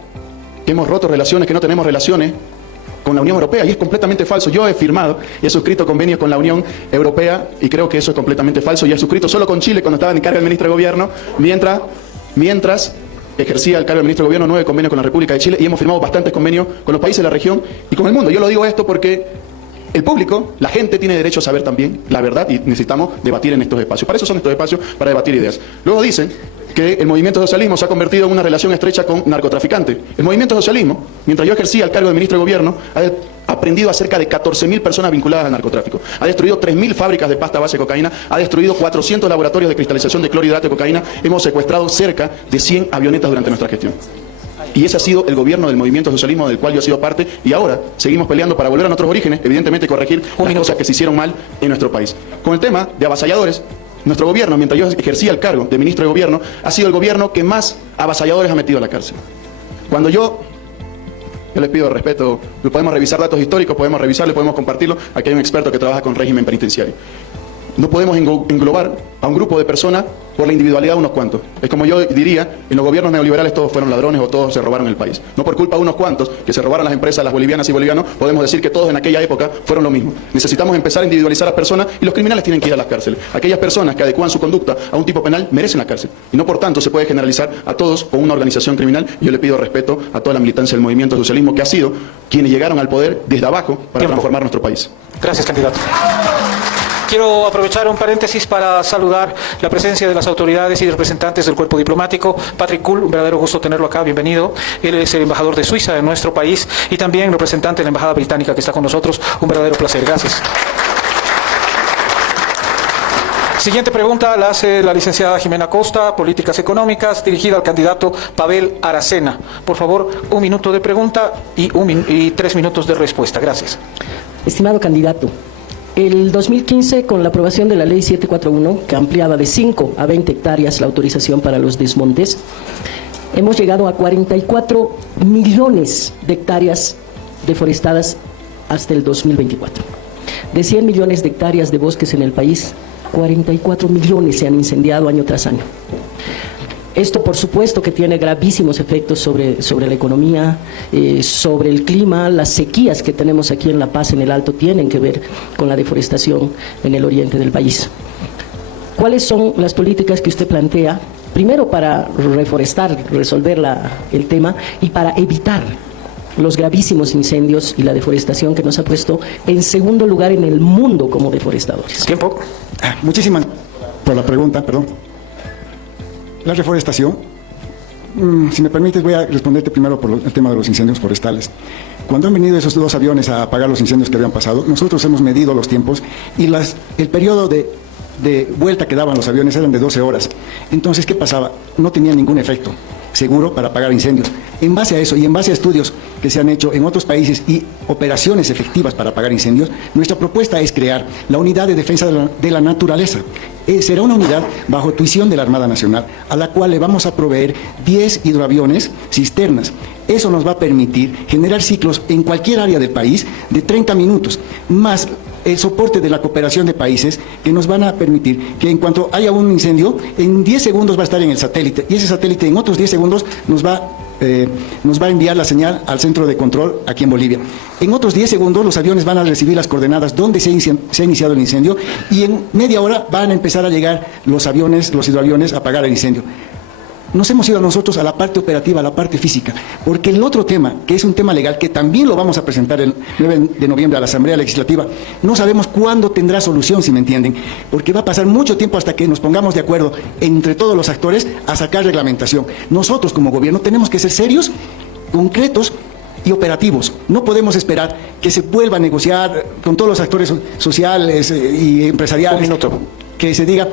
que hemos roto relaciones, que no tenemos relaciones con la Unión Europea, y es completamente falso. Yo he firmado y he suscrito convenios con la Unión Europea y creo que eso es completamente falso. Y he suscrito solo con Chile cuando estaba en cargo del ministro de Gobierno, mientras ejercía el cargo del ministro de Gobierno, 9 convenios con la República de Chile, y hemos firmado bastantes convenios con los países de la región y con el mundo. Yo lo digo esto porque el público, la gente tiene derecho a saber también la verdad y necesitamos debatir en estos espacios. Para eso son estos espacios, para debatir ideas. Luego dicen que el movimiento socialismo se ha convertido en una relación estrecha con narcotraficantes. El movimiento socialismo, mientras yo ejercía el cargo de ministro de Gobierno, ha aprendido a cerca de 14.000 personas vinculadas al narcotráfico. Ha destruido 3.000 fábricas de pasta base de cocaína, ha destruido 400 laboratorios de cristalización de clorhidrato de cocaína, hemos secuestrado cerca de 100 avionetas durante nuestra gestión. Y ese ha sido el gobierno del movimiento socialismo del cual yo he sido parte, y ahora seguimos peleando para volver a nuestros orígenes, evidentemente corregir las cosas que se hicieron mal en nuestro país. Con el tema de avasalladores, nuestro gobierno, mientras yo ejercía el cargo de ministro de Gobierno, ha sido el gobierno que más avasalladores ha metido a la cárcel. Cuando yo les pido respeto, podemos revisar datos históricos, podemos revisarlo, podemos compartirlo. Aquí hay un experto que trabaja con régimen penitenciario. No podemos englobar a un grupo de personas por la individualidad de unos cuantos. Es como yo diría, en los gobiernos neoliberales todos fueron ladrones o todos se robaron el país. No por culpa de unos cuantos que se robaron las empresas, las bolivianas y bolivianos, podemos decir que todos en aquella época fueron lo mismo. Necesitamos empezar a individualizar a las personas y los criminales tienen que ir a las cárceles. Aquellas personas que adecuan su conducta a un tipo penal merecen la cárcel. Y no por tanto se puede generalizar a todos con una organización criminal. Y yo le pido respeto a toda la militancia del movimiento socialismo que ha sido quienes llegaron al poder desde abajo para transformar nuestro país. Gracias, candidato. Quiero aprovechar un paréntesis para saludar la presencia de las autoridades y representantes del cuerpo diplomático. Patrick Kuhl, un verdadero gusto tenerlo acá, bienvenido. Él es el embajador de Suiza en nuestro país y también representante de la embajada británica que está con nosotros. Un verdadero placer, gracias. Siguiente pregunta la hace la licenciada Jimena Costa, Políticas Económicas, dirigida al candidato Pavel Aracena. Por favor, 1 minuto de pregunta y 3 minutos de respuesta. Gracias. Estimado candidato, el 2015, con la aprobación de la Ley 741, que ampliaba de 5 a 20 hectáreas la autorización para los desmontes, hemos llegado a 44 millones de hectáreas deforestadas hasta el 2024. De 100 millones de hectáreas de bosques en el país, 44 millones se han incendiado año tras año. Esto, por supuesto, que tiene gravísimos efectos sobre la economía, sobre el clima. Las sequías que tenemos aquí en La Paz, en el Alto, tienen que ver con la deforestación en el oriente del país. ¿Cuáles son las políticas que usted plantea, primero para reforestar, resolver el tema, y para evitar los gravísimos incendios y la deforestación que nos ha puesto en segundo lugar en el mundo como deforestadores? Tiempo. Muchísimas por la pregunta, perdón. La reforestación, si me permites, voy a responderte primero por el tema de los incendios forestales. Cuando han venido esos 2 aviones a apagar los incendios que habían pasado, nosotros hemos medido los tiempos y el periodo de vuelta que daban los aviones eran de 12 horas. Entonces, ¿qué pasaba? No tenía ningún efecto seguro para apagar incendios. En base a eso y en base a estudios que se han hecho en otros países y operaciones efectivas para apagar incendios, nuestra propuesta es crear la Unidad de Defensa de la Naturaleza. Será una unidad bajo tuición de la Armada Nacional, a la cual le vamos a proveer 10 hidroaviones cisternas. Eso nos va a permitir generar ciclos en cualquier área del país de 30 minutos, más el soporte de la cooperación de países que nos van a permitir que en cuanto haya un incendio, en 10 segundos va a estar en el satélite, y ese satélite en otros 10 segundos nos va a enviar la señal al centro de control aquí en Bolivia. En otros 10 segundos los aviones van a recibir las coordenadas donde se ha iniciado el incendio, y en media hora van a empezar a llegar los hidroaviones a apagar el incendio. nos hemos ido nosotros a la parte operativa, a la parte física, porque el otro tema, que es un tema legal, que también lo vamos a presentar el 9 de noviembre a la Asamblea Legislativa, no sabemos cuándo tendrá solución, si me entienden, porque va a pasar mucho tiempo hasta que nos pongamos de acuerdo entre todos los actores a sacar reglamentación. Nosotros como gobierno tenemos que ser serios, concretos y operativos. No podemos esperar que se vuelva a negociar con todos los actores sociales y empresariales. Que se diga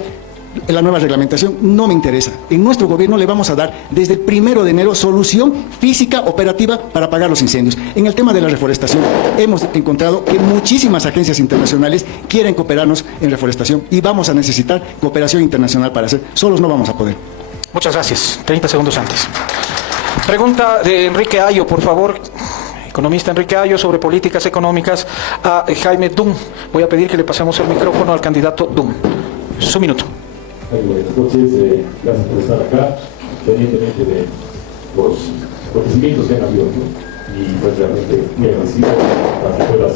la nueva reglamentación. No me interesa. En nuestro gobierno le vamos a dar desde el 1 de enero solución física, operativa para apagar los incendios. En el tema de la reforestación hemos encontrado que muchísimas agencias internacionales quieren cooperarnos en reforestación y vamos a necesitar cooperación internacional para hacer. Solos no vamos a poder. Muchas gracias. 30 segundos antes. Pregunta de Enrique Ayo, por favor. Economista Enrique Ayo, sobre políticas económicas a Jaime Dum. Voy a pedir que le pasemos el micrófono al candidato Dum. Su minuto. Buenas noches, gracias por estar acá, independientemente de los acontecimientos que han habido, ¿no? Y pues realmente muy agradecido para que puedas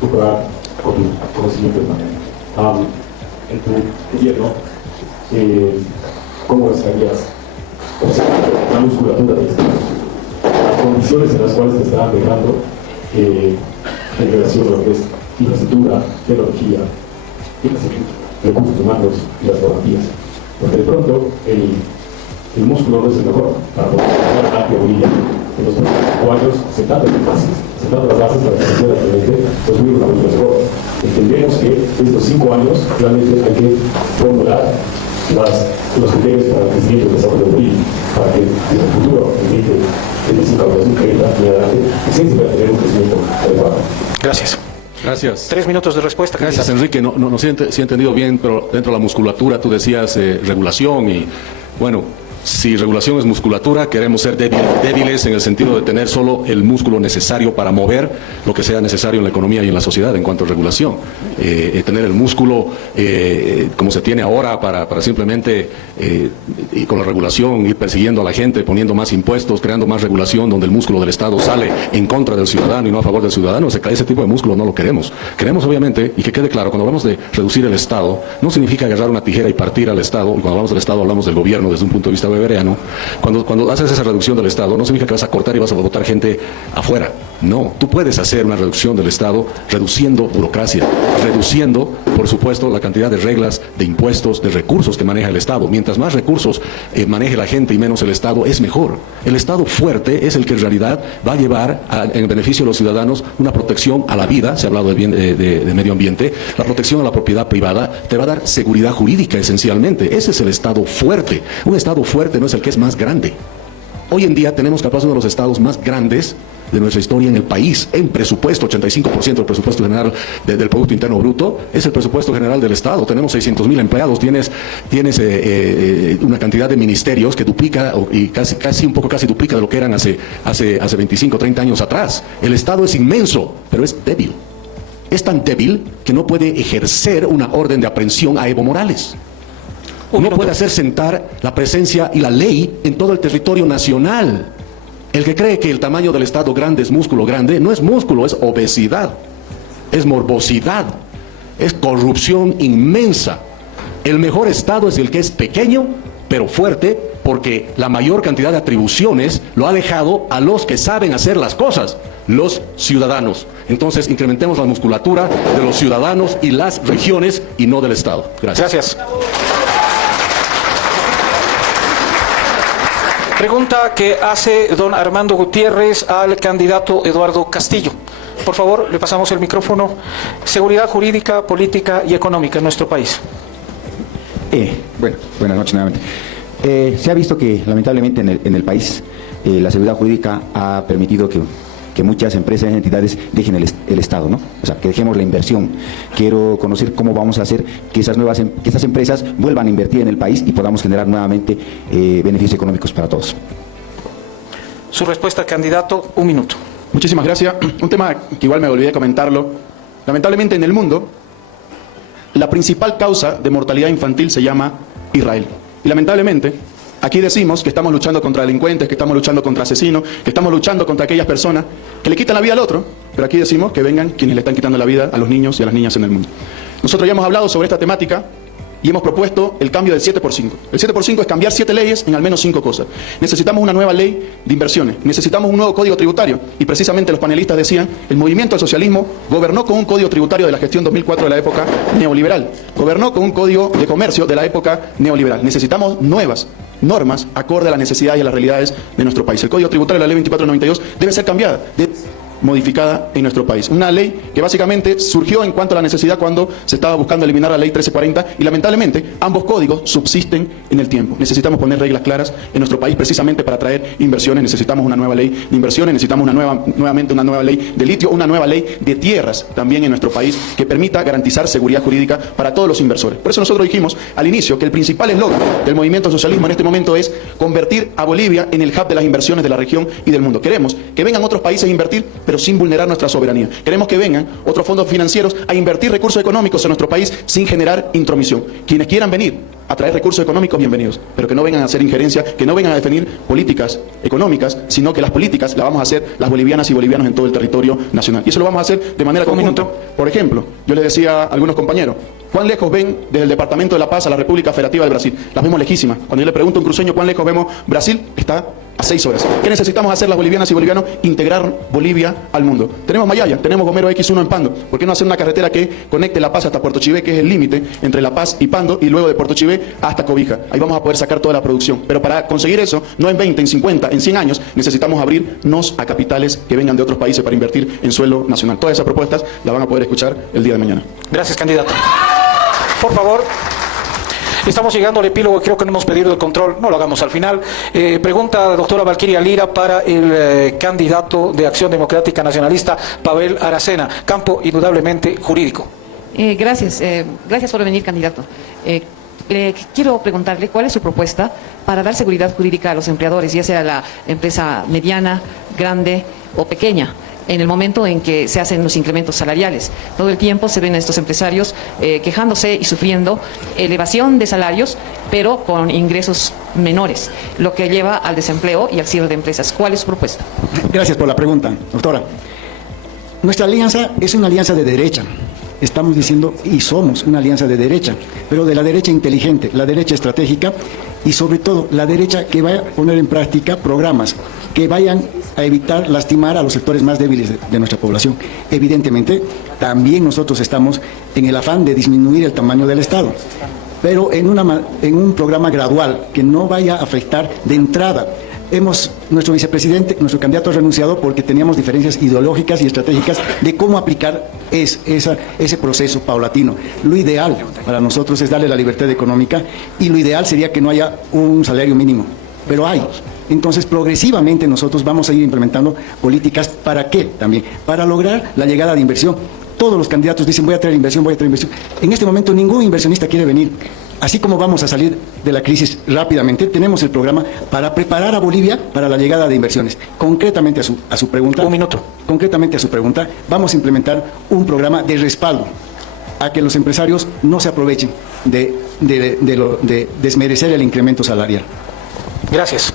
superar con tu conocimiento de manera. En tu gobierno, ¿cómo estarías observando la musculatura del Estado? Las condiciones en las cuales te están dejando en relación a lo que es infraestructura, tecnología, recursos humanos y las normativas. Porque de pronto el músculo no es el mejor para poder a Bolivia en los próximos 5 años, sentando las bases para que se pueda realmente construir una Bolivia mejor. Entendemos que estos 5 años realmente hay que formular los criterios para el crecimiento y el desarrollo de Bolivia, para que en el futuro, en 2025 a 2030 y adelante, se pueda tener un crecimiento adecuado. Gracias. Gracias. 3 minutos de respuesta. Gracias, Enrique. No sé si he entendido bien, pero dentro de la musculatura tú decías regulación y, bueno, si regulación es musculatura, queremos ser débiles en el sentido de tener solo el músculo necesario para mover lo que sea necesario en la economía y en la sociedad en cuanto a regulación. Tener el músculo como se tiene ahora para simplemente, y con la regulación, ir persiguiendo a la gente, poniendo más impuestos, creando más regulación, donde el músculo del Estado sale en contra del ciudadano y no a favor del ciudadano. Ese tipo de músculo no lo queremos. Queremos, obviamente, y que quede claro, cuando hablamos de reducir el Estado, no significa agarrar una tijera y partir al Estado, y cuando hablamos del Estado hablamos del gobierno desde un punto de vista weberiano. Cuando haces esa reducción del Estado, no significa que vas a cortar y vas a botar gente afuera. No, tú puedes hacer una reducción del Estado reduciendo burocracia, reduciendo, por supuesto, la cantidad de reglas, de impuestos, de recursos que maneja el Estado. Mientras más recursos maneje la gente y menos el Estado, es mejor. El Estado fuerte es el que en realidad va a llevar en beneficio de los ciudadanos una protección a la vida, se ha hablado de medio ambiente, la protección a la propiedad privada, te va a dar seguridad jurídica esencialmente. Ese es el Estado fuerte. Un Estado fuerte no es el que es más grande. Hoy en día tenemos capaz uno de los estados más grandes de nuestra historia en el país, en presupuesto. 85% del presupuesto general del Producto Interno Bruto es el presupuesto general del Estado. Tenemos 600,000 empleados, tienes una cantidad de ministerios que duplica y casi duplica de lo que eran hace 25, 30 años atrás. El Estado es inmenso, pero es débil. Es tan débil que no puede ejercer una orden de aprehensión a Evo Morales. No puede hacer sentar la presencia y la ley en todo el territorio nacional. El que cree que el tamaño del Estado grande es músculo grande, no es músculo, es obesidad, es morbosidad, es corrupción inmensa. El mejor Estado es el que es pequeño, pero fuerte, porque la mayor cantidad de atribuciones lo ha dejado a los que saben hacer las cosas, los ciudadanos. Entonces, incrementemos la musculatura de los ciudadanos y las regiones y no del Estado. Gracias. Gracias. Pregunta que hace don Armando Gutiérrez al candidato Eduardo Castillo. Por favor, le pasamos el micrófono. Seguridad jurídica, política y económica en nuestro país. Bueno, buenas noches nuevamente. Se ha visto que lamentablemente en el país la seguridad jurídica ha permitido que muchas empresas y entidades dejen el Estado, ¿no? O sea, que dejemos la inversión. Quiero conocer cómo vamos a hacer que estas empresas vuelvan a invertir en el país y podamos generar nuevamente beneficios económicos para todos. Su respuesta, candidato, 1 minuto. Muchísimas gracias. Un tema que igual me olvidé de comentarlo. Lamentablemente en el mundo, la principal causa de mortalidad infantil se llama Israel. Y lamentablemente, aquí decimos que estamos luchando contra delincuentes, que estamos luchando contra asesinos, que estamos luchando contra aquellas personas que le quitan la vida al otro, pero aquí decimos que vengan quienes le están quitando la vida a los niños y a las niñas en el mundo. Nosotros ya hemos hablado sobre esta temática y hemos propuesto el cambio del 7x5. El 7x5 es cambiar 7 leyes en al menos 5 cosas. Necesitamos una nueva ley de inversiones, necesitamos un nuevo código tributario, y precisamente los panelistas decían, el movimiento al socialismo gobernó con un código tributario de la gestión 2004 de la época neoliberal, gobernó con un código de comercio de la época neoliberal. Necesitamos nuevas normas acorde a las necesidades y a las realidades de nuestro país. El código tributario de la ley 2492 debe ser cambiada, modificada en nuestro país. Una ley que básicamente surgió en cuanto a la necesidad cuando se estaba buscando eliminar la ley 1340, y lamentablemente ambos códigos subsisten en el tiempo. Necesitamos poner reglas claras en nuestro país precisamente para atraer inversiones. Necesitamos una nueva ley de inversiones, necesitamos nuevamente una nueva ley de litio, una nueva ley de tierras también en nuestro país que permita garantizar seguridad jurídica para todos los inversores. Por eso nosotros dijimos al inicio que el principal eslogan del movimiento socialismo en este momento es convertir a Bolivia en el hub de las inversiones de la región y del mundo. Queremos que vengan otros países a invertir, pero sin vulnerar nuestra soberanía. Queremos que vengan otros fondos financieros a invertir recursos económicos en nuestro país sin generar intromisión. Quienes quieran venir a traer recursos económicos, bienvenidos, pero que no vengan a hacer injerencia, que no vengan a definir políticas económicas, sino que las políticas las vamos a hacer las bolivianas y bolivianos en todo el territorio nacional. Y eso lo vamos a hacer de manera conjunta. Por ejemplo, yo les decía a algunos compañeros, ¿cuán lejos ven desde el Departamento de La Paz a la República Federativa del Brasil? Las vemos lejísimas. Cuando yo le pregunto a un cruceño cuán lejos vemos Brasil, está a 6 horas. ¿Qué necesitamos hacer las bolivianas y bolivianos? Integrar Bolivia al mundo. Tenemos Mayaya, tenemos Gomero X1 en Pando. ¿Por qué no hacer una carretera que conecte La Paz hasta Puerto Chivé, que es el límite entre La Paz y Pando, y luego de Puerto Chivé hasta Cobija? Ahí vamos a poder sacar toda la producción. Pero para conseguir eso, no en 20, en 50, en 100 años, necesitamos abrirnos a capitales que vengan de otros países para invertir en suelo nacional. Todas esas propuestas las van a poder escuchar el día de mañana. Gracias, candidato. Por favor. Estamos llegando al epílogo, creo que no hemos pedido el control, no lo hagamos al final. Pregunta doctora Valquiria Lira para el candidato de Acción Democrática Nacionalista, Pavel Aracena, campo indudablemente jurídico. Gracias por venir, candidato. Quiero preguntarle cuál es su propuesta para dar seguridad jurídica a los empleadores, ya sea la empresa mediana, grande o pequeña, en el momento en que se hacen los incrementos salariales. Todo el tiempo se ven a estos empresarios quejándose y sufriendo elevación de salarios, pero con ingresos menores, lo que lleva al desempleo y al cierre de empresas. ¿Cuál es su propuesta? Gracias por la pregunta, doctora. Nuestra alianza es una alianza de derecha. Estamos diciendo y somos una alianza de derecha, pero de la derecha inteligente, la derecha estratégica y sobre todo la derecha que vaya a poner en práctica programas que vayan a evitar lastimar a los sectores más débiles de nuestra población. Evidentemente, también nosotros estamos en el afán de disminuir el tamaño del Estado, pero en un programa gradual que no vaya a afectar de entrada. Nuestro vicepresidente, nuestro candidato ha renunciado porque teníamos diferencias ideológicas y estratégicas de cómo aplicar ese proceso paulatino. Lo ideal para nosotros es darle la libertad económica y lo ideal sería que no haya un salario mínimo, pero hay. Entonces, progresivamente nosotros vamos a ir implementando políticas. ¿Para qué? También para lograr la llegada de inversión. Todos los candidatos dicen voy a traer inversión, voy a traer inversión. En este momento ningún inversionista quiere venir. Así como vamos a salir de la crisis rápidamente, tenemos el programa para preparar a Bolivia para la llegada de inversiones. Concretamente a su pregunta. Un minuto. Concretamente a su pregunta, vamos a implementar un programa de respaldo a que los empresarios no se aprovechen de desmerecer el incremento salarial. Gracias.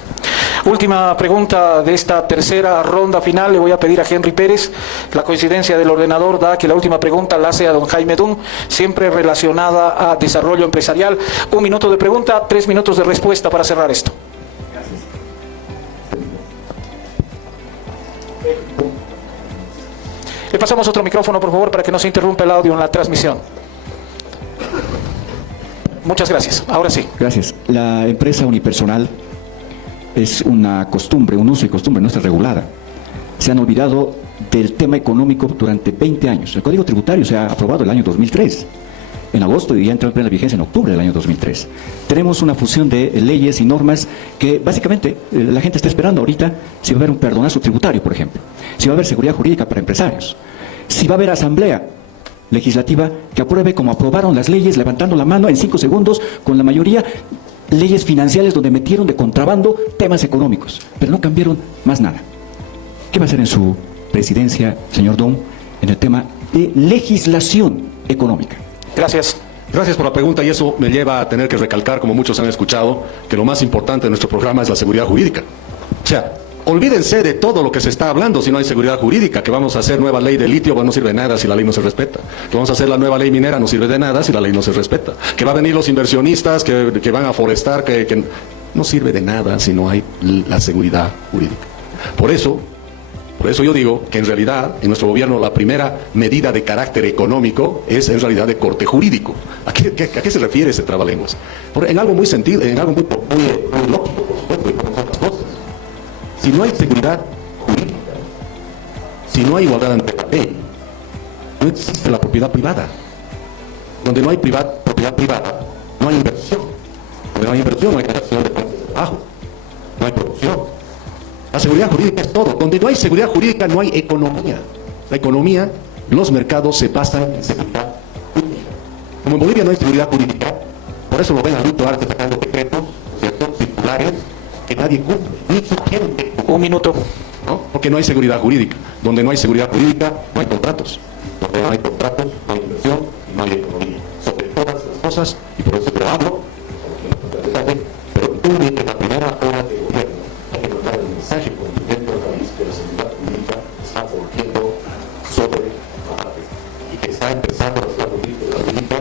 Última pregunta de esta tercera ronda final. Le voy a pedir a Henry Pérez. La coincidencia del ordenador da que la última pregunta la hace a don Jaime Dunn, siempre relacionada a desarrollo empresarial. 1 minuto de pregunta, 3 minutos de respuesta para cerrar esto. Le pasamos otro micrófono, por favor, para que no se interrumpa el audio en la transmisión. Muchas gracias. Ahora sí. Gracias. La empresa unipersonal es una costumbre, un uso y costumbre, no está regulada. Se han olvidado del tema económico durante 20 años. El Código Tributario se ha aprobado el año 2003, en agosto, y ya entró en plena vigencia en octubre del año 2003. Tenemos una fusión de leyes y normas que básicamente la gente está esperando ahorita si va a haber un perdonazo tributario, por ejemplo, si va a haber seguridad jurídica para empresarios, si va a haber asamblea legislativa que apruebe como aprobaron las leyes, levantando la mano en 5 segundos con la mayoría, leyes financieras donde metieron de contrabando temas económicos, pero no cambiaron más nada. ¿Qué va a hacer en su presidencia, señor Dunn, en el tema de legislación económica? Gracias. Gracias por la pregunta, y eso me lleva a tener que recalcar, como muchos han escuchado, que lo más importante de nuestro programa es la seguridad jurídica. O sea, olvídense de todo lo que se está hablando si no hay seguridad jurídica, que vamos a hacer nueva ley de litio, no sirve de nada si la ley no se respeta, que vamos a hacer la nueva ley minera, no sirve de nada si la ley no se respeta, que van a venir los inversionistas que van a forestar, que no sirve de nada si no hay la seguridad jurídica. Por eso yo digo que en realidad en nuestro gobierno la primera medida de carácter económico es en realidad de corte jurídico. ¿A qué se refiere ese trabalenguas? En algo muy sentido, en algo muy lógico, por supuesto, y como son las cosas. Si no hay seguridad jurídica, si no hay igualdad ante la ley, no existe la propiedad privada. Donde no hay propiedad privada, no hay inversión. Donde no hay inversión, no hay creación de puestos de trabajo, no hay producción. La seguridad jurídica es todo. Donde no hay seguridad jurídica no hay economía. La economía, los mercados se basan en seguridad jurídica. Como en Bolivia no hay seguridad jurídica, por eso lo ven a Luto Arce sacando decretos, ¿cierto?, circulares, que nadie cumple, ni su gente. Un minuto. ¿No? Porque no hay seguridad jurídica. Donde no hay seguridad jurídica, no hay contratos. Donde no hay contratos, no hay inversión y no hay economía. Sobre todas las cosas, y por eso te hablo, pero tú en la primera hora de gobierno hay que mandar el mensaje contundente al país que la seguridad jurídica está volviendo sobre la base y que está empezando la seguridad jurídica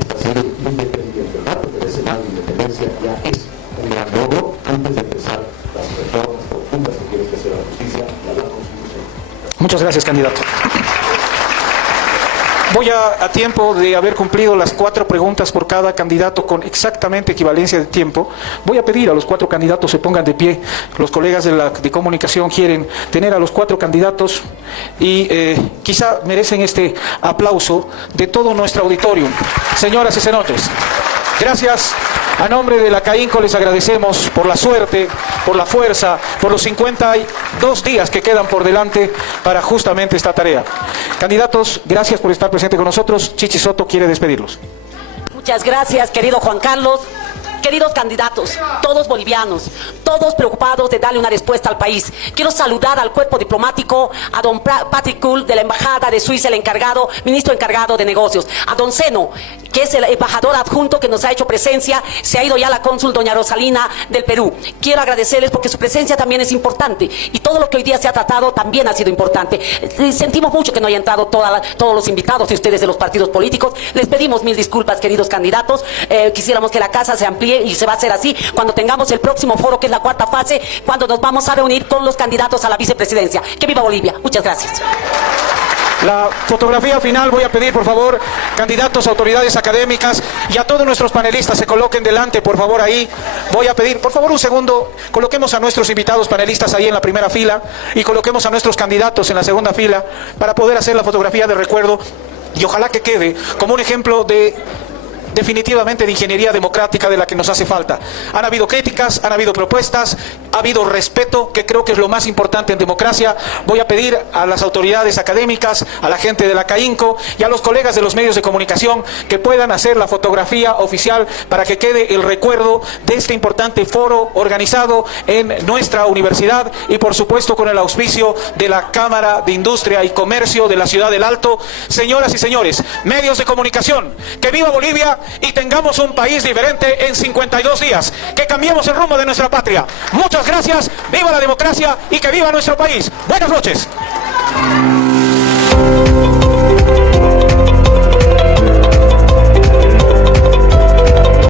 está siendo independiente. ¿Verdad? Porque ese plan de independencia ya es un gran logro antes de empezar las reformas profundas que tiene que hacer la justicia y la Constitución. Muchas gracias, candidato. Voy a tiempo de haber cumplido las 4 preguntas por cada candidato con exactamente equivalencia de tiempo. Voy a pedir a los 4 candidatos se pongan de pie. Los colegas de comunicación quieren tener a los 4 candidatos y quizá merecen este aplauso de todo nuestro auditorio. Señoras y señores, gracias. A nombre de la CAINCO les agradecemos por la suerte, por la fuerza, por los 52 días que quedan por delante para justamente esta tarea. Candidatos, gracias por estar presente con nosotros. Chichi Soto quiere despedirlos. Muchas gracias, querido Juan Carlos. Queridos candidatos, todos bolivianos, todos preocupados de darle una respuesta al país. Quiero saludar al cuerpo diplomático, a don Patrick Kuhl de la Embajada de Suiza, ministro encargado de negocios, a don Seno, que es el embajador adjunto que nos ha hecho presencia, se ha ido ya la cónsul doña Rosalina del Perú. Quiero agradecerles porque su presencia también es importante y todo lo que hoy día se ha tratado también ha sido importante. Sentimos mucho que no hayan entrado todos los invitados de ustedes de los partidos políticos. Les pedimos 1000 disculpas, queridos candidatos. Quisiéramos que la casa se amplíe y se va a hacer así cuando tengamos el próximo foro, que es la 4ª fase, cuando nos vamos a reunir con los candidatos a la vicepresidencia. ¡Que viva Bolivia! Muchas gracias. La fotografía final voy a pedir, por favor, candidatos, autoridades académicas y a todos nuestros panelistas se coloquen delante, por favor, ahí. Voy a pedir, por favor, un segundo, coloquemos a nuestros invitados panelistas ahí en la primera fila y coloquemos a nuestros candidatos en la segunda fila para poder hacer la fotografía de recuerdo y ojalá que quede como un ejemplo definitivamente de ingeniería democrática de la que nos hace falta. Han habido críticas, han habido propuestas, ha habido respeto, que creo que es lo más importante en democracia. Voy a pedir a las autoridades académicas, a la gente de la CAINCO y a los colegas de los medios de comunicación que puedan hacer la fotografía oficial para que quede el recuerdo de este importante foro organizado en nuestra universidad y por supuesto con el auspicio de la Cámara de Industria y Comercio de la Ciudad del Alto. Señoras y señores, medios de comunicación, que viva Bolivia y tengamos un país diferente en 52 días, que cambiemos el rumbo de nuestra patria. Muchas gracias, viva la democracia y que viva nuestro país. Buenas noches.